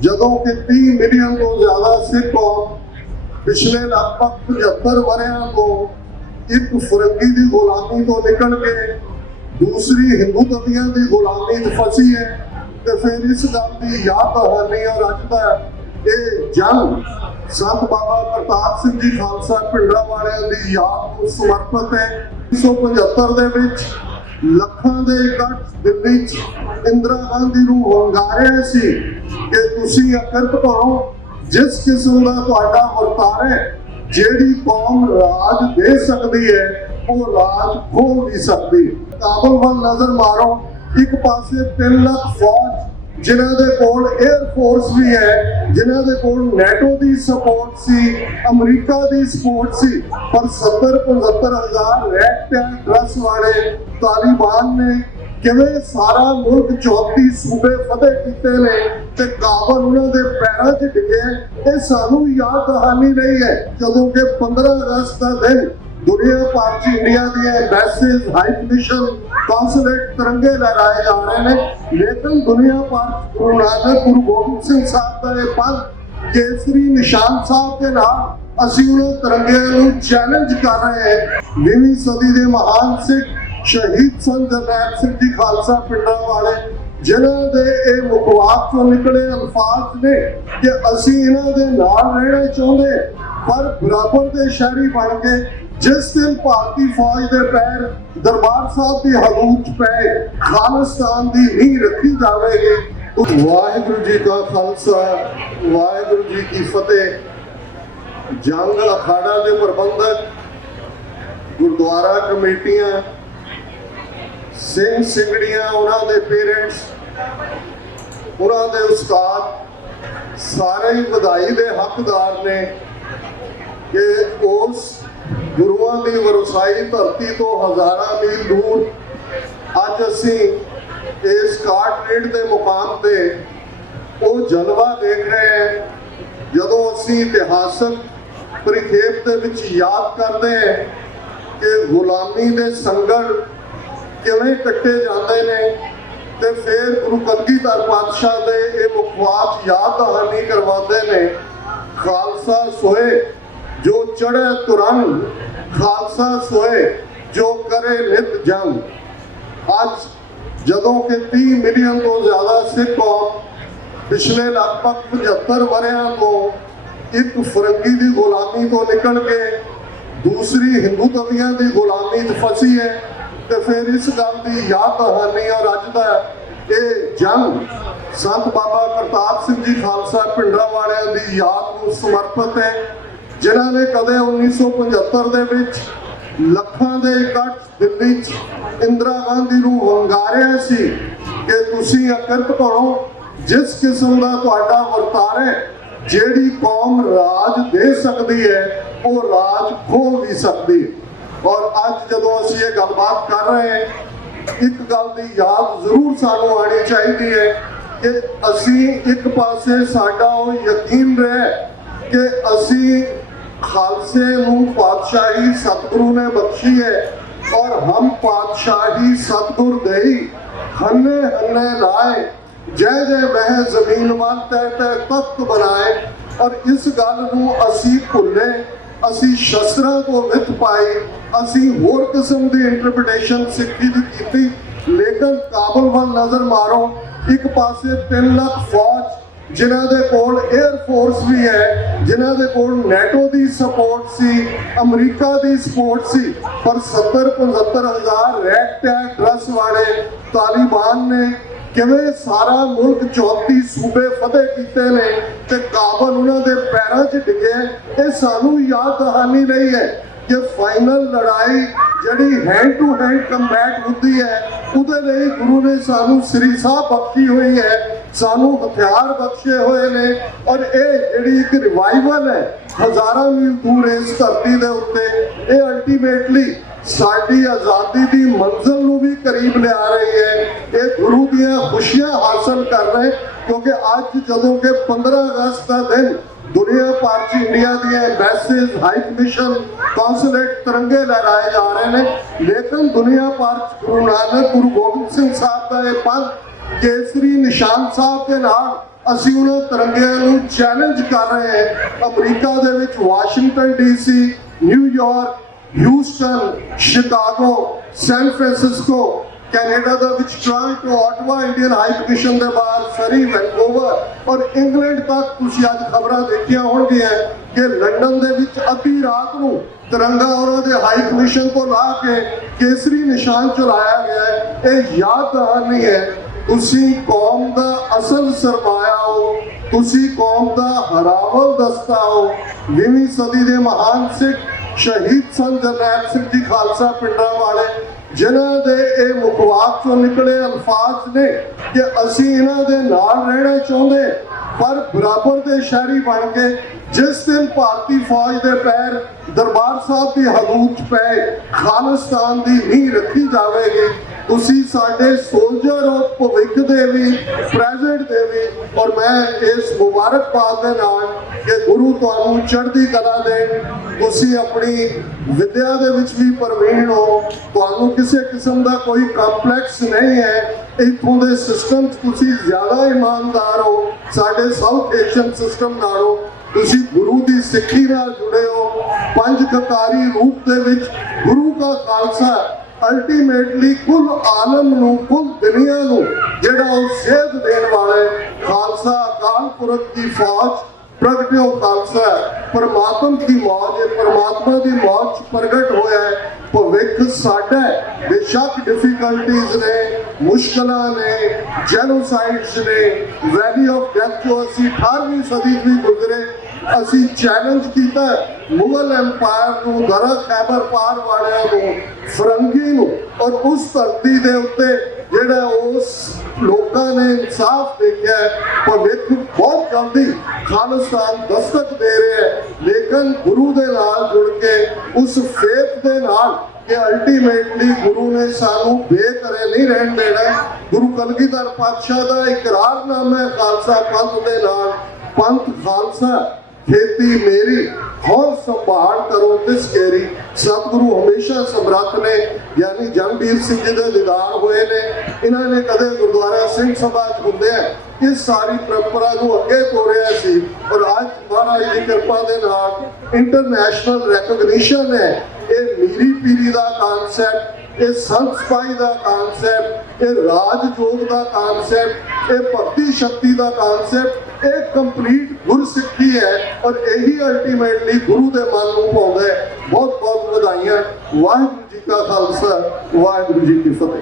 ਜਦੋਂ ਕਿ 30 ਮਿਲੀਅਨ ਤੋਂ ਜ਼ਿਆਦਾ ਸਿੱਖ ਕੌਮ ਪਿਛਲੇ ਲਗਭਗ 75 ਵਰ੍ਹਿਆਂ ਤੋਂ ਇੱਕ ਫਰੰਗੀ ਦੀ ਗੁਲਾਮੀ ਤੋਂ ਨਿਕਲ ਕੇ ਦੂਸਰੀ ਹਿੰਦੂ ਤਵੀਆਂ ਦੀ ਗੁਲਾਮੀ 'ਚ ਫਸੀ ਹੈ। ਤੇ ਫਿਰ ਇਸ ਗੱਲ ਦੀ ਯਾਦ ਦਹਾਨੀ ਔਰ ਅੱਜ ਦਾ ਇਹ ਜੰਗ ਸੰਤ ਬਾਬਾ ਪ੍ਰਤਾਪ ਸਿੰਘ ਜੀ ਖਾਲਸਾ ਪਿੰਡਾਂ ਵਾਲਿਆਂ ਦੀ ਯਾਦ ਨੂੰ ਸਮਰਪਿਤ ਹੈ। 1975 ਦੇ ਵਿੱਚ ਲੱਖਾਂ ਦੇ ਇਕੱਠ ਦਿੱਲੀ 'ਚ ਇੰਦਰਾ ਗਾਂਧੀ ਨੂੰ ਵੰਗਾਰਿਆ ਸੀ ਕਿ ਤੁਸੀਂ ਅਕਰਤ ਕਰੋ, ਜਿਸ ਕਿਸਮ ਦਾ ਤੁਹਾਡਾ ਵਰਤਾਰਾ ਹੈ, ਜਿਹੜੀ ਕੌਮ ਰਾਜ ਦੇ ਸਕਦੀ ਹੈ ਉਹ ਰਾਜ ਖੋ ਨਹੀਂ ਸਕਦੀ। ਕਾਬਲ ਵੱਲ ਨਜ਼ਰ ਮਾਰੋ, ਇੱਕ ਪਾਸੇ 3 ਲੱਖ ਫੌਜ ਜਿਨ੍ਹਾਂ ਦੇ ਕੋਲ 에ਅਰ ਫੋਰਸ ਵੀ ਹੈ, ਜਿਨ੍ਹਾਂ ਦੇ ਕੋਲ ਨੈਟੋ ਦੀ ਸਪੋਰਟ ਸੀ, ਅਮਰੀਕਾ ਦੀ ਸਪੋਰਟ ਸੀ, ਪਰ 70-75 ਹਜ਼ਾਰ ਰੈਡ ਟੈਗ ਡਰੱਸ ਵਾਲੇ ਤਾਲਿਬਾਨ ਨੇ ਕਿਵੇਂ ਸਾਰਾ ਮੁਲਕ 34 ਸੂਬੇ ਫਤਿਹ ਕੀਤੇ ਨੇ ਤੇ ਕਾਬਲ ਉਹਨਾਂ ਦੇ ਪੈਰਾਂ 'ਚ ਡਿੱਗਿਆ। ਇਹ ਸਾਨੂੰ ਯਾਦ ਦਹਾਨੀ ਨਹੀਂ ਹੈ। ਜਦੋਂ ਕਿ 15 ਅਗਸਤ ਦਾ ਦਿਨ ਦੁਨੀਆ ਭਰ 'ਚ ਇੰਡੀਆ ਦੀਆਂ ਐਮਬੈਸੀਜ਼, ਹਾਈ ਕਮਿਸ਼ਨ, ਕੌਂਸੂਲੇਟ ਤਿਰੰਗੇ ਲਹਿਰਾਏ ਜਾ ਰਹੇ ਨੇ, ਲੇਕਿਨ ਦੁਨੀਆ ਭਰ ਗੁਰੂ ਨਾਨਕ, ਗੁਰੂ ਗੋਬਿੰਦ ਸਿੰਘ ਸਾਹਿਬ ਦਾ ਇਹ ਪੰਥ ਕੇਸਰੀ ਨਿਸ਼ਾਨ ਸਾਹਿਬ ਦੇ ਨਾਲ ਅਸੀਂ ਉਹਨਾਂ ਤਿਰੰਗਿਆਂ ਨੂੰ ਚੈਲੰਜ ਕਰ ਰਹੇ ਹਾਂ। 20ਵੀਂ ਸਦੀ ਦੇ ਮਹਾਨ ਸਿੱਖ ਸ਼ਹੀਦ ਸੰਤ ਜਰਨੈਲ ਸਿੰਘ ਜੀ ਖਾਲਸਾ ਪਿੰਡਾਂ ਵਾਲੇ, ਜਿਨ੍ਹਾਂ ਦੇ ਇਹ ਮੁਖਵਾਕ ਤੋਂ ਨਿਕਲੇ ਅਲਫਾਜ਼ ਨੇ ਕਿ ਅਸੀਂ ਇਹਨਾਂ ਦੇ ਨਾਲ ਰਹਿਣਾ ਚਾਹੁੰਦੇ ਪਰ ਬਰਾਬਰ ਦੇ ਸ਼ਹਿਰੀ ਬਣ ਕੇ ਜਿਸ ਦਿਨ ਭਾਰਤੀ ਫੌਜ ਦੇ ਪੈਰ ਦਰਬਾਰ ਸਾਹਿਬ ਦੀ ਹਦੂਦ 'ਚ ਪਏ, ਖਾਲਿਸਤਾਨ ਦੀ ਨੀਂਹ ਰੱਖੀ ਜਾਵੇਗੀ। ਵਾਹਿਗੁਰੂ ਜੀ ਕਾ ਖਾਲਸਾ, ਵਾਹਿਗੁਰੂ ਜੀ ਕੀ ਫਤਿਹ। ਜੰਗ ਅਖਾੜਾ ਦੇ ਪ੍ਰਬੰਧਕ, ਗੁਰਦੁਆਰਾ ਕਮੇਟੀਆਂ, ਸਿੰਘ ਸਿੰਘੜੀਆਂ, ਉਹਨਾਂ ਦੇ ਪੇਰੈਂਟਸ, ਉਹਨਾਂ ਦੇ ਉਸਤਾਦ ਸਾਰੇ ਹੀ ਵਧਾਈ ਦੇ ਹੱਕਦਾਰ ਨੇ ਕਿ ਉਸ ਗੁਰੂਆਂ ਦੀ ਵਰਸਾਈ ਧਰਤੀ ਤੋਂ ਹਜ਼ਾਰਾਂ ਮੀਲ ਦੂਰ ਅੱਜ ਅਸੀਂ ਇਸ ਕਾਟਰੇਡ ਦੇ ਮੁਕਾਮ ਤੇ ਉਹ ਜਲਵਾ ਦੇਖ ਰਹੇ ਹਾਂ। ਜਦੋਂ ਅਸੀਂ ਇਤਿਹਾਸਕ ਪਰਿਖੇਪ ਦੇ ਵਿੱਚ ਯਾਦ ਕਰਦੇ ਹਾਂ ਕਿ ਗੁਲਾਮੀ ਦੇ ਸੰਗਲ ਕਿਵੇਂ ਕੱਟੇ ਜਾਂਦੇ ਨੇ ਤੇ ਫਿਰ ਗੁਰੂ ਕਲਗੀਧਰ ਪਾਤਸ਼ਾਹ ਦੇ ਇਹ ਮੁਖਵਾਕ ਯਾਦ ਦਹਾਨੀ ਕਰਵਾਉਂਦੇ ਨੇ, ਖਾਲਸਾ ਸੋਏ ਜੋ ਚੜ੍ਹੇ ਤੁਰੰਗ, ਖਾਲਸਾ ਸੋਏ ਜੋ ਕਰੇ ਨਿਤ ਜੰਗ। ਅੱਜ ਜਦੋਂ ਕਿ 30 ਮਿਲੀਅਨ ਤੋਂ ਜ਼ਿਆਦਾ ਸਿੱਖ ਕੌਮ ਪਿਛਲੇ ਲਗਭਗ 75 ਵਰ੍ਹਿਆਂ ਤੋਂ ਇੱਕ ਫਰੰਗੀ ਦੀ ਗੁਲਾਮੀ ਤੋਂ ਨਿਕਲ ਕੇ ਦੂਸਰੀ ਹਿੰਦੂ ਤਵੀਆਂ ਦੀ ਗੁਲਾਮੀ 'ਚ ਫਸੀ ਹੈ ਤੇ ਫਿਰ ਇਸ ਗੱਲ ਦੀ ਯਾਦ ਦਹਾਨੀ ਔਰ ਅੱਜ ਦਾ ਇਹ ਜੰਗ ਸੰਤ ਬਾਬਾ ਪ੍ਰਤਾਪ ਸਿੰਘ ਜੀ ਖਾਲਸਾ ਪਿੰਡਾਂ ਵਾਲਿਆਂ ਦੀ ਯਾਦ ਨੂੰ ਸਮਰਪਿਤ ਹੈ, ਜਿਨ੍ਹਾਂ ਨੇ ਕਦੇ 1975 ਦੇ ਵਿੱਚ ਲੱਖਾਂ ਦੇ ਇਕੱਠ ਦਿੱਲੀ 'ਚ ਇੰਦਰਾ ਗਾਂਧੀ ਨੂੰ ਵੰਗਾਰਿਆ ਸੀ ਕਿ ਤੁਸੀਂ ਅਕਰਤ ਕਰੋ, ਜਿਸ ਕਿਸਮ ਦਾ ਤੁਹਾਡਾ ਵਰਤਾਰਾ ਹੈ, ਜਿਹੜੀ ਕੌਮ ਰਾਜ ਦੇ ਸਕਦੀ ਹੈ ਉਹ ਰਾਜ ਖੋ ਨਹੀਂ ਸਕਦੀ। ਔਰ ਅੱਜ ਜਦੋਂ ਅਸੀਂ ਇਹ ਗੱਲਬਾਤ ਕਰ ਰਹੇ ਹਾਂ, ਇੱਕ ਗੱਲ ਦੀ ਯਾਦ ਜ਼ਰੂਰ ਸਾਨੂੰ ਆਉਣੀ ਚਾਹੀਦੀ ਹੈ ਕਿ ਅਸੀਂ ਇੱਕ ਪਾਸੇ ਸਾਡਾ ਉਹ ਯਕੀਨ ਰਹੇ ਕਿ ਅਸੀਂ ਖਾਲਸੇ ਨੂੰ ਪਾਤਸ਼ਾਹੀ ਸਤਿਗੁਰੂ ਨੇ ਬਖਸ਼ੀ ਹੈ ਔਰ ਹਮ ਪਾਤਸ਼ਾਹੀ ਸਤਿਗੁਰ ਦੇਈ ਹੰਨੇ ਹੰਨੇ ਲਾਏ, ਜੈ ਜੈ ਮਹਿ ਜ਼ਮੀਨ ਮਨ ਤੈ ਤੈ ਤਖਤ ਬਣਾਏ। ਔਰ ਇਸ ਗੱਲ ਨੂੰ ਅਸੀਂ ਭੁੱਲੇ, ਅਸੀਂ ਸ਼ਸਤਰਾਂ ਤੋਂ ਵਿੱਥ ਪਾਈ, ਅਸੀਂ ਹੋਰ ਕਿਸਮ ਦੀ ਇੰਟਰਪ੍ਰੀਟੇਸ਼ਨ ਸਿੱਖੀ ਦੀ ਕੀਤੀ। ਲੇਕਿਨ ਕਾਬਲ ਵੱਲ ਨਜ਼ਰ ਮਾਰੋ, ਇੱਕ ਪਾਸੇ 3 ਲੱਖ ਫੌਜ ਜਿਨ੍ਹਾਂ ਦੇ ਕੋਲ 에ਅਰ ਫੋਰਸ ਵੀ ਹੈ, ਜਿਨ੍ਹਾਂ ਦੇ ਕੋਲ ਨੈਟੋ ਦੀ ਸਪੋਰਟ ਸੀ, ਅਮਰੀਕਾ ਦੀ ਸਪੋਰਟ ਸੀ, ਪਰ 70-75 ਹਜ਼ਾਰ ਰੈਡ ਟੈਗ ਡਰੱਸ ਵਾਲੇ ਤਾਲਿਬਾਨ ਨੇ ਕਿਵੇਂ ਸਾਰਾ ਮੁਲਕ 34 ਸੂਬੇ ਫਤਿਹ ਕੀਤੇ ਨੇ ਤੇ ਕਾਬਲ ਉਹਨਾਂ ਦੇ ਪੈਰਾਂ 'ਚ ਡਿੱਗਿਆ। ਇਹ ਸਾਨੂੰ ਯਾਦ ਦਹਾਨੀ ਨਹੀਂ ਹੈ ਕਿ ਫਾਈਨਲ ਲੜਾਈ ਜਿਹੜੀ ਹੈਂਡ ਟੂ ਹੈਂਡ ਕੰਬੈਟ ਹੁੰਦੀ ਹੈ, ਉਹਦੇ ਲਈ ਗੁਰੂ ਨੇ ਸਾਨੂੰ ਸ੍ਰੀ ਸਾਹਿਬ ਬਖਸ਼ੀ ਹੋਈ ਹੈ, ਸਾਨੂੰ ਹਥਿਆਰ ਬਖਸ਼ੇ ਹੋਏ ਨੇ। ਔਰ ਇਹ ਜਿਹੜੀ ਇੱਕ ਰਿਵਾਈਵਲ ਹੈ ਹਜ਼ਾਰਾਂ ਮੀਲ ਦੂਰ ਇਸ ਧਰਤੀ ਦੇ ਉੱਤੇ, ਇਹ ਅਲਟੀਮੇਟਲੀ ਸਾਡੀ ਆਜ਼ਾਦੀ ਦੀ ਮੰਜ਼ਿਲ ਨੂੰ ਵੀ ਕਰੀਬ ਲਿਆ ਰਹੀ ਹੈ। ਇਹ ਗੁਰੂ ਦੀਆਂ ਖੁਸ਼ੀਆਂ ਹਾਸਲ ਕਰ ਰਹੇ, ਕਿਉਂਕਿ ਅੱਜ ਜਦੋਂ ਕਿ 15 ਅਗਸਤ ਦਾ ਦਿਨ ਦੁਨੀਆ ਭਰ 'ਚ ਇੰਡੀਆ ਦੀਆਂ ਐਮਬੈਸੀਜ਼, ਹਾਈ ਕਮਿਸ਼ਨ, ਕੌਂਸੂਲੇਟ ਤਿਰੰਗੇ ਲਹਿਰਾਏ ਜਾ ਰਹੇ ਨੇ, ਲੇਕਿਨ ਦੁਨੀਆ ਭਰ 'ਚ ਗੁਰੂ ਨਾਨਕ, ਗੁਰੂ ਗੋਬਿੰਦ ਸਿੰਘ ਸਾਹਿਬ ਦਾ ਇਹ ਪੰਥ ਕੇਸਰੀ ਨਿਸ਼ਾਨ ਸਾਹਿਬ ਦੇ ਨਾਲ ਅਸੀਂ ਉਹਨਾਂ ਤਿਰੰਗਿਆਂ ਨੂੰ ਚੈਲੰਜ ਕਰ ਰਹੇ ਹਾਂ। ਅਮਰੀਕਾ ਦੇ ਵਿੱਚ Washington DC, New York, Houston, Chicago, San Francisco, Canada ਦਾ ਵਿੱਚ Toronto, Ottawa, Indian high commission ਦੇ ਬਾਹਰ, ਸਰੀ, ਵੈਨਕੂਵਰ ਔਰ ਇੰਗਲੈਂਡ ਤੱਕ ਤੁਸੀਂ ਅੱਜ ਖਬਰਾਂ ਦੇਖੀਆਂ ਹੋਣਗੀਆਂ ਕਿ ਲੰਡਨ ਦੇ ਵਿੱਚ ਅੱਧੀ ਰਾਤ ਨੂੰ ਤਿਰੰਗਾ ਉਹਨਾਂ ਦੇ ਹਾਈ ਕਮਿਸ਼ਨ ਤੋਂ ਲਾ ਕੇ ਕੇਸਰੀ ਨਿਸ਼ਾਨ ਚਲਾਇਆ ਗਿਆ ਹੈ। ਇਹ ਯਾਦ ਦਹਾਨੀ ਹੈ, ਤੁਸੀਂ ਕੌਮ ਦਾ ਅਸਲ ਸਰਮਾਇਆ ਹੋ, ਤੁਸੀਂ ਕੌਮ ਦਾ ਹਰਾਵਲ ਦਸਤਾ ਹੋ। 20ਵੀਂ ਸਦੀ ਦੇ ਮਹਾਨ ਸਿੱਖ ਸ਼ਹੀਦ ਸਨ ਜਰਨੈਲ ਸਿੰਘ ਜੀ ਖਾਲਸਾ ਪਿੰਡਾਂ ਵਾਲੇ, ਜਿਨ੍ਹਾਂ ਦੇ ਇਹ ਮੁਖਵਾਕ ਚੋਂ ਨਿਕਲੇ ਅਲਫਾਜ਼ ਨੇ ਕਿ ਅਸੀਂ ਇਹਨਾਂ ਦੇ ਨਾਲ ਰਹਿਣਾ ਚਾਹੁੰਦੇ ਪਰ ਬਰਾਬਰ ਦੇ ਸ਼ਹਿਰੀ ਬਣ ਕੇ। ਜਿਸ ਦਿਨ ਭਾਰਤੀ ਫੌਜ ਦੇ ਪੈਰ ਦਰਬਾਰ ਸਾਹਿਬ ਦੀ ਹਦੂਦ 'ਚ ਪਏ, ਖਾਲਿਸਤਾਨ ਦੀ ਨੀਂਹ ਰੱਖੀ ਜਾਵੇਗੀ। ਤੁਸੀਂ ਸਾਡੇ ਸੋਲਜਰ ਹੋ, ਭਵਿੱਖ ਦੇ ਵੀ, ਪ੍ਰੈਜ਼ੈਂਟ ਦੇ ਵੀ। ਔਰ ਮੈਂ ਇਸ ਮੁਬਾਰਕਬਾਦ ਦੇ ਨਾਲ ਕਿ ਗੁਰੂ ਤੁਹਾਨੂੰ ਚੜ੍ਹਦੀ ਕਲਾ ਦੇਣ। ਤੁਸੀਂ ਆਪਣੀ ਵਿਦਿਆ ਦੇ ਵਿੱਚ ਵੀ ਪ੍ਰਵੀਣ ਹੋ, ਤੁਹਾਨੂੰ ਕਿਸੇ ਕਿਸਮ ਦਾ ਕੋਈ ਕੰਪਲੈਕਸ ਨਹੀਂ ਹੈ। ਇੱਥੋਂ ਦੇ ਸਿਸਟਮ 'ਚ ਤੁਸੀਂ ਜ਼ਿਆਦਾ ਇਮਾਨਦਾਰ ਹੋ ਸਾਡੇ ਸਾਊਥ ਏਸ਼ੀਅਨ ਸਿਸਟਮ ਨਾਲੋਂ। ਤੁਸੀਂ ਗੁਰੂ ਦੀ ਸਿੱਖੀ ਨਾਲ ਜੁੜੇ ਹੋ। ਪੰਜ ਕਕਾਰੀ ਰੂਪ ਦੇ ਵਿੱਚ ਗੁਰੂ ਦਾ ਖਾਲਸਾ ਅਲਟੀਮੇਟਲੀ ਕੁੱਲ ਆਲਮ ਨੂੰ, ਕੁੱਲ ਦੁਨੀਆ ਨੂੰ ਜਿਹੜਾ ਉਹ ਸੇਧ ਦੇਣ ਵਾਲੇ ਖਾਲਸਾ ਅਕਾਲ ਪੁਰਖ ਦੀ ਫੌਜ ਪ੍ਰਗਟਿਓ ਖਾਲਸਾ। ਪਰਮਾਤਮ ਦੀ ਮੌਜ ਹੈ, ਪਰਮਾਤਮਾ ਦੀ ਮੌਜ ਪ੍ਰਗਟ ਹੋਇਆ ਹੈ। ਭਵਿੱਖ ਸਾਡਾ ਹੈ। ਬੇਸ਼ੱਕ ਡਿਫਿਕਲਟੀਜ਼ ਨੇ, ਮੁਸ਼ਕਲਾਂ ਨੇ, ਜੈਨੋਸਾਈਡਸ ਨੇ, ਵੈਲੀ ਆਫ ਡੈਥ ਤੋਂ ਅਸੀਂ 18ਵੀਂ ਸਦੀ ਵੀ ਗੁਜ਼ਰੇ। ਅਸੀਂ ਚੈਲੰਜ ਕੀਤਾ ਮੁਗਲ ਐਮਪਾਇਰ ਨੂੰ, ਦਰਾ ਖੈਬਰ ਪਾਰ ਵਾਲਿਆਂ ਨੂੰ, ਫਰੰਗੀ ਨੂੰ, ਔਰ ਉਸ ਧਰਤੀ ਦੇ ਉੱਤੇ ਜਿਹੜਾ ਉਸ ਲੋਕਾਂ ਨੇ ਇਨਸਾਫ ਦੇਖਿਆ। ਭਵਿੱਖ ਬਹੁਤ ਜਲਦੀ ਖਾਲਿਸਤਾਨ ਦਸਤਕ ਦੇ ਰਿਹਾ ਹੈ, ਲੇਕਿਨ ਗੁਰੂ ਦੇ ਨਾਲ ਜੁੜ ਕੇ ਉਸ ਫੇਥ ਦੇ ਨਾਲ ਕਿ ਅਲਟੀਮੇਟਲੀ ਗੁਰੂ ਨੇ ਸਾਨੂੰ ਬੇਘਰੇ ਨਹੀਂ ਰਹਿਣ ਦੇਣਾ। ਗੁਰੂ ਕਲਗੀਧਰ ਪਾਤਸ਼ਾਹ ਦਾ ਇਕਰਾਰਨਾਮਾ ਹੈ ਖਾਲਸਾ ਪੰਥ ਦੇ ਨਾਲ, ਪੰਥ ਖਾਲਸਾ ਖੇਤੀ ਮੇਰੀ, ਹੌਲ ਸੰਭਾਲ ਕਰੋ ਤਿਸ ਕੇਰੀ। ਸਤਿਗੁਰੂ ਹਮੇਸ਼ਾ ਸਮਰੱਥ ਨੇ, ਯਾਨੀ ਜੰਗਬੀਰ ਸਿੰਘ ਜੀ ਦੇ ਦੀਦਾਰ ਹੋਏ ਨੇ। ਇਹਨਾਂ ਨੇ ਕਦੇ ਗੁਰਦੁਆਰਾ ਸਿੰਘ ਸਭਾ 'ਚ ਹੁੰਦੇ ਆ ਇਸ ਸਾਰੀ ਪਰੰਪਰਾ ਨੂੰ ਅੱਗੇ ਤੋਰਿਆ ਸੀ। ਔਰ ਅੱਜ ਮਹਾਰਾਜ ਦੀ ਕਿਰਪਾ ਦੇ ਨਾਲ ਇੰਟਰਨੈਸ਼ਨਲ ਰੈਕਗਨੀਸ਼ਨ ਹੈ। ਇਹ ਮੀਰੀ ਪੀਰੀ ਦਾ ਕਾਨਸੈਪਟ, ਇਹ ਸੰਤ ਸਪਾਈ ਦਾ ਕਾਨਸੈਪਟ, ਇਹ ਰਾਜਯੋਗ ਦਾ ਕਾਨਸੈਪਟ, ਇਹ ਭਗਤੀ ਸ਼ਕਤੀ ਦਾ ਕਾਨਸੈਪਟ, ਇਹ ਕੰਪਲੀਟ ਗੁਰਸਿੱਖੀ ਹੈ। ਔਰ ਇਹੀ ਅਲਟੀਮੇਟਲੀ ਗੁਰੂ ਦੇ ਮਨ ਨੂੰ ਪਾਉਂਦਾ ਹੈ। ਬਹੁਤ ਬਹੁਤ ਵਧਾਈਆਂ। ਵਾਹਿਗੁਰੂ ਜੀ ਕਾ ਖਾਲਸਾ, ਵਾਹਿਗੁਰੂ ਜੀ ਕੀ ਫਤਿਹ।